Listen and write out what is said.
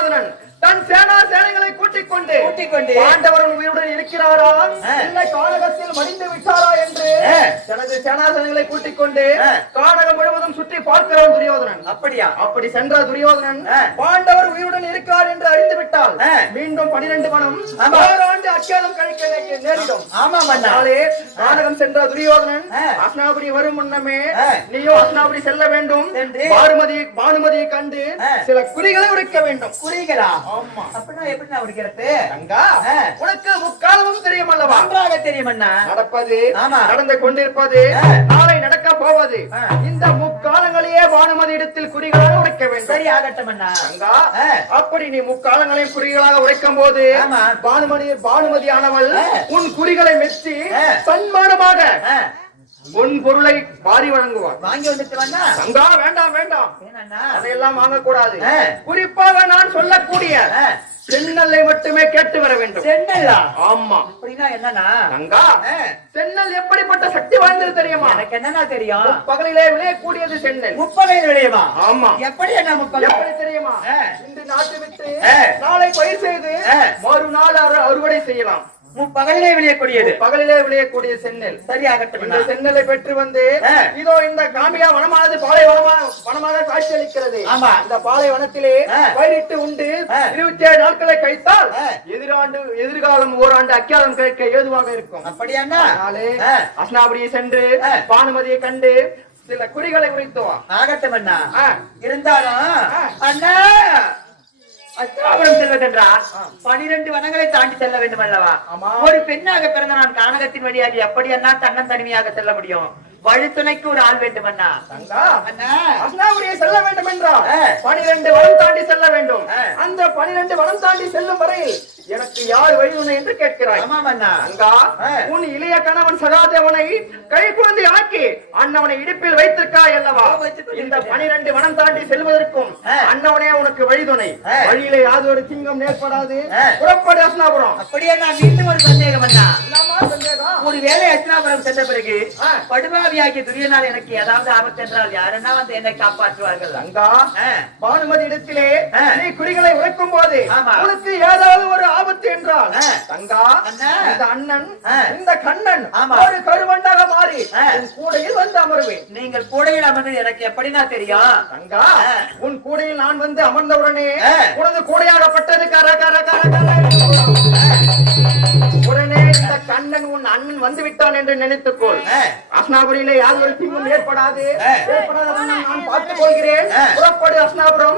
துரியோதனன் தன் சேனைகளை கூட்டிக் கொண்டு பாண்டவரன் உயிருடன் இருக்கிறாரா இல்லை கானகத்தில் மடிந்து விட்டாரா என்று தனது சேனாசனங்களை கூட்டிக் கொண்டு கானகம் முழுவதும் சுற்றி பார்க்கிறான் துரியோதனன். அப்படியா? அப்படி சென்ற துரியோதனன் பாண்டவர் உயிருடன் இருக்கிறார் என்று அறிந்து விட்டால் மீண்டும் 12 வனம் ஓராண்டு அச்சேதம் கழிக்க நேரிடும். கானகம் சென்ற துரியோதனன் அஸ்னாபுரி வரும் முன்னமே நீயோ அஸ்னாபுரி செல்ல வேண்டும். பானுமதியை கண்டு சில குறிகளை உடைக்க வேண்டும். குறிகளா? உனக்கு முக்காலமும் தெரியும் அல்லவா? நன்றாக தெரியும் அண்ணா. நடப்பது நடந்து கொண்டிருப்பது நாளை நடக்க போவது இந்த முக்காலங்களையே பானுமதி இடத்தில் குறிகளாக உடைக்க வேண்டும். சரி ஆகட்டும் அண்ணா. அப்படி நீ முக்காலங்களையும் குறிகளாக உடைக்கும் போது பானுமதியானவள் உன் குறிகளை மெச்சி சன்மானமாக உன் பொருளை வாரி வழங்குவார். வாங்கி வந்துட்டு வேண்டாம் வேண்டாம், அதையெல்லாம் வாங்கக்கூடாது. குறிப்பாக நான் சொல்லக்கூடிய சென்னலை மட்டுமே கேட்டு வர வேண்டும். சென்னலா? ஆமா. அப்படின்னா என்னன்னா சென்னல் எப்படிப்பட்ட சக்தி வாய்ந்தது தெரியுமா? எனக்கு என்னன்னா தெரியும். பகலிலே விளையக்கூடியது சென்னல். முப்பகையில் விளையுமா? ஆமா. எப்படி என்ன முப்பகை? எப்படி தெரியுமா? இன்று நாட்டு விட்டு நாளை பயிர் செய்து மறுநாள் அறுவடை செய்யலாம். பகலிலே விளையக்கூடிய சென்னல். சரியாகட்டும். இந்த சென்னலை பெற்று வந்து இதோ இந்த காமியா வனமானது பாலை வனமாக காட்சி அளிக்கிறது. இந்த பாலை வனத்திலே பயிரிட்டு உண்டு 27 நாட்களை கழித்தால் எதிர்காலம் ஓராண்டு அக்கியாதம் கிடைக்க ஏதுவாக இருக்கும். அப்படியாண்ணா? அஸ்னாபுரியை சென்று பானுமதியை கண்டு சில குறிகளை உரைத்துவா. ஆகட்டும் அண்ணா. இருந்தாலும் அண்ணா அஸ்திராபுரம் செல்வதென்றா 12 வனங்களை தாண்டி செல்ல வேண்டும் அல்லவா? ஒரு பெண்ணாக பிறந்த நான் கானகத்தின் வழியாக எப்படி அண்ணா தன்னன் தனிமையாக செல்ல முடியும்? வழித்துணைக்கு ஒரு ஆள் வேண்டும் அண்ணா. அஸ்னாபுரியை செல்ல வேண்டும் என்றால் 12 வனம் தாண்டி செல்ல வேண்டும். அந்த 12 வனம் தாண்டி செல்லும் வரையில் எனக்கு யார் வழிதுணை என்று கேட்கிறாய்? உன் இளைய கணவன் சகாதேவனை கைக்குழந்தை ஆக்கி அண்ணவனை இடுப்பில் வைத்திருக்காய் அல்லவா? இந்த 12 வனம் தாண்டி செல்வதற்கும் அண்ணவனே உனக்கு வழிதுணை. வழியிலே யாதொரு சிங்கம் நேர்படாது. புறப்படு அஸ்னாபுரம். அப்படியே நான் மீண்டும் ஒரு சந்தேகம் அண்ணா. ஒரு வேலை அஸ்னாபுரம் சென்ற பிறகு படுபாவியாகிய துரியனால் எனக்கு ஏதாவது ஆபத்து என்றால் யாரென்னா வந்து என்னை காப்பாற்றுவார்கள்? பானுமதி இடத்திலே நீ குறிகளை உரைக்கும் போது உனக்கு ஏதாவது ஒரு ஆபத்து என்றால் இந்த அண்ணன் இந்த கண்ணன் ஒரு கருவண்டாக மாறி கூடையில் வந்து அமர்வேன். நீங்கள் கூடையில் அமர்ந்து எனக்கு எப்படின்னா தெரியும்? உன் கூடையில் நான் வந்து அமர்ந்தவுடனே உனது கூடையாகப்பட்டது உடனே இந்த கண்ணன் உன் அண்ணன் வந்து விட்டான் என்று நினைத்துக்கொள். அஸ்னாபுரியிலே யார் ஒரு தீங்கும் ஏற்படாது. நான் பார்த்துக் கொள்கிறேன். புறப்படு அஸ்னாபுரம்.